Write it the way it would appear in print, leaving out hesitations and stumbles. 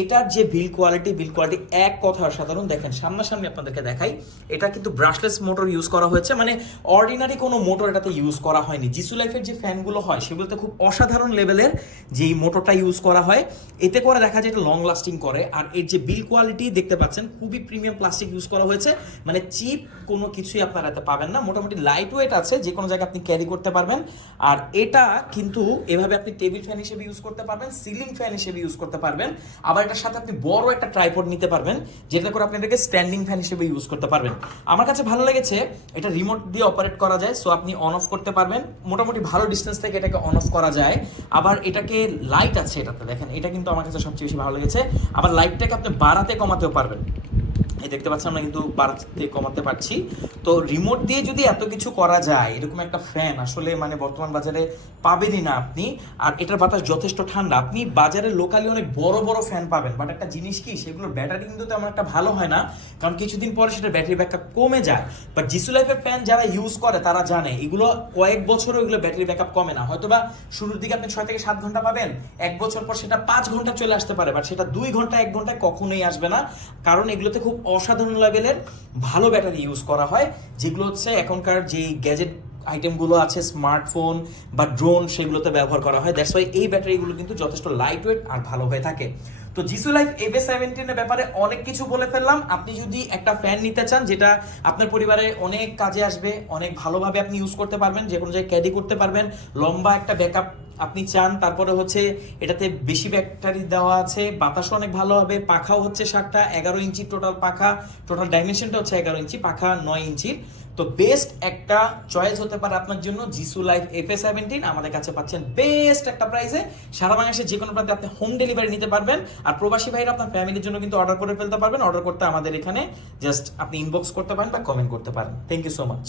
এটার যে বিল কোয়ালিটি এক কথা অসাধারণ। দেখেন সামনাসামনি আপনাদেরকে দেখাই, এটা কিন্তু ব্রাশলেস মোটর ইউজ করা হয়েছে, মানে অর্ডিনারি কোনো মোটর এটাতে ইউজ করা হয়নি। জিসু লাইফের যে ফ্যানগুলো হয় সেগুলোতে খুব অসাধারণ লেভেলের যেই মোটরটা ইউজ করা হয়, এতে করে দেখা যায় এটা লং লাস্টিং করে। আর এর যে বিল কোয়ালিটি দেখতে পাচ্ছেন, খুবই প্রিমিয়াম প্লাস্টিক ইউজ করা হয়েছে, মানে চিপ কোনো কিছুই আপনারা এতে পাবেন না। মোটামুটি লাইট ওয়েট আছে, যে কোনো জায়গায় আপনি ক্যারি করতে পারবেন। আর এটা কিন্তু এভাবে আপনি টেবিল ফ্যান হিসেবে ইউজ করতে পারবেন, সিলিং ফ্যান হিসেবে ইউজ করতে পারবেন, আবার এটার সাথে আপনি বড় একটা ট্রাইপড নিতে পারবেন, যেটা করে আপনি এটাকে স্ট্যান্ডিং ফ্যান হিসেবে ইউজ করতে পারবেন। আমার কাছে ভালো লেগেছে, এটা রিমোট দিয়ে অপারেট করা যায়, সো আপনি অন অফ করতে পারবেন, মোটামুটি ভালো ডিস্টেন্স থেকে এটাকে অন অফ করা যায়। আবার এটাকে লাইট আছে এটাতে, দেখেন এটা কিন্তু আমার কাছে সবচেয়ে বেশি ভালো লেগেছে। আবার লাইটটাকে আপনি বাড়াতে কমাতেও পারবেন, এই দেখতে পাচ্ছেন আমরা কিন্তু বাড়াতে কমাতে পারছি। তো রিমোট দিয়ে যদি এত কিছু করা যায়, এরকম একটা ফ্যান আসলে মানে বর্তমান বাজারে পাবেনই না আপনি। আর এটার বাতাস যথেষ্ট ঠান্ডা, আপনি বাজারে লোকালি অনেক বড় বড় ফ্যান পাবেন, বাট একটা জিনিস কি, সেগুলোর ব্যাটারি কিন্তু তেমন একটা ভালো হয় না, কারণ কিছুদিন পরে সেটা ব্যাটারি ব্যাকআপ কমে যায়। বাট জিসু লাইফের ফ্যান যারা ইউজ করে তারা জানে এগুলো কয়েক বছরও এগুলো ব্যাটারি ব্যাকআপ কমে না। হয়তোবা শুরুর দিকে আপনি 6 থেকে 7 ঘন্টা পাবেন, এক বছর পর সেটা 5 ঘন্টা চলে আসতে পারে, বাট সেটা 2 ঘন্টা 1 ঘন্টায় কখনোই আসবে না, কারণ এগুলোতে খুব অসাধারণ লেভেলের ভালো ব্যাটারি ইউজ করা হয়, যেগুলো হচ্ছে এখনকার যে গ্যাজেট আইটেমগুলো আছে, স্মার্টফোন বা ড্রোন, সেগুলোতে ব্যবহার করা হয়। দ্যাটস ওয়াই এই ব্যাটারিগুলো কিন্তু যথেষ্ট লাইট ওয়েট আর ভালো হয়ে থাকে। তো জিসু লাইফ FA17 এর ব্যাপারে অনেক কিছু বলে ফেললাম। আপনি যদি একটা ফ্যান নিতে চান যেটা আপনার পরিবারে অনেক কাজে আসবে, অনেক ভালোভাবে আপনি ইউজ করতে পারবেন, যে কোনো জায়গায় ক্যারি করতে পারবেন, লম্বা একটা ব্যাকআপ আপনি চান, তারপরে হচ্ছে এটাতে বেশি ব্যাটারি দেওয়া আছে, বাতাসও অনেক ভালো হবে, পাখাও হচ্ছে 7টা, 11 ইঞ্চি টোটাল পাখা, টোটাল ডাইমেনশনটা হচ্ছে 11 ইঞ্চি, পাখা 9 ইঞ্চির। তো বেস্ট একটা চয়েস হতে পারে আপনার জন্য জিসু লাইফ FA17। আমাদের কাছে পাচ্ছেন বেস্ট একটা প্রাইসে, সারা বাংলাদেশের যে কোনো প্রান্তে আপনি হোম ডেলিভারি নিতে পারবেন। আর প্রবাসী ভাইরা আপনার ফ্যামিলির জন্য কিন্তু অর্ডার করে ফেলতে পারবেন। অর্ডার করতে আমাদের এখানে জাস্ট আপনি ইনবক্স করতে পারেন বা কমেন্ট করতে পারেন। Thank you so much.